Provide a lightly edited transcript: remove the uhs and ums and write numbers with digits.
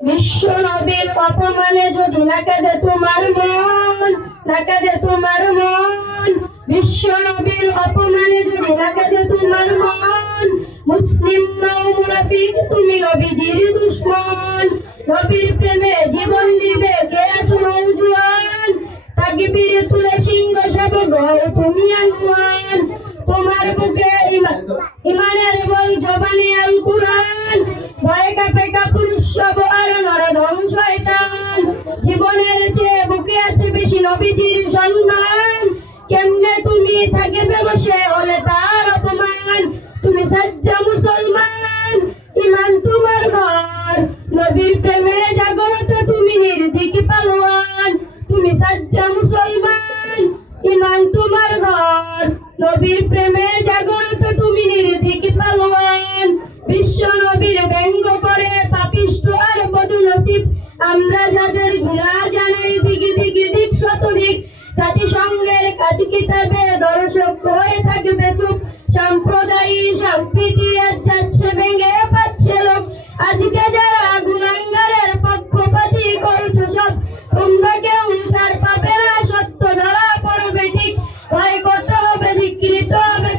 বিশ্ব নবীর অপমানে যদি না কাঁদে তোমার মন, না কাঁদে তোমার মন, বিশ্ব নবীর অপমানে যদি না কাঁদে তোমার মন, মুসলিম নও মুনাফিক তুমি নবীজির দুশমন। নবীর প্রেমে জীবন দিবে কে আছো নওজোয়ান, তাকবীর তুলে সিংহ শাবক হও তুমি আনওয়ান। তোমার বুকে ইমানের বল জবানে আল কুরআন, ভয়ে কাঁপে কাপুরুষ সব আর নরধম শয়তান। জীবনের চেয়ে বুকে আছে বেশি নবীজির সম্মান, কেমনে তুমি থাকবে বসে হলে তার অপমান। তুমি সাজ্জা মুসলমান, ইমান তোমার ঘর, নবীর প্রেমে জাগ্রত তুমি নির্ভীক পালোয়ান। তুমি সাজ্জা মুসলমান, ইমান তোমার ঘর, নবীর প্রেমে জাগ্রত তুমি নির্ভীক পালোয়ান। বিশ্ব নবীর ব্যঙ্গ করে পাপিষ্ঠ আর বদনসিব আমরা, যাদের ঘৃণা জানাই দিকে দিকে দিক শতদিক। জাতিসংঘের কাজ কিতাবে দর্শক হয়ে থাকবে চুপ, সাম্প্রদায়িক সম্প্রীতি আজ যাচ্ছে ভেঙে পাচ্ছে লোক। আজকে যারা গুনাহগারের পক্ষপাতী করছো সব, তোমরা কেউ ছাড় পাবে না, সত্য ধরা পড়বে ঠিক। ভয় করতে হবে, ধিক্কৃত হবে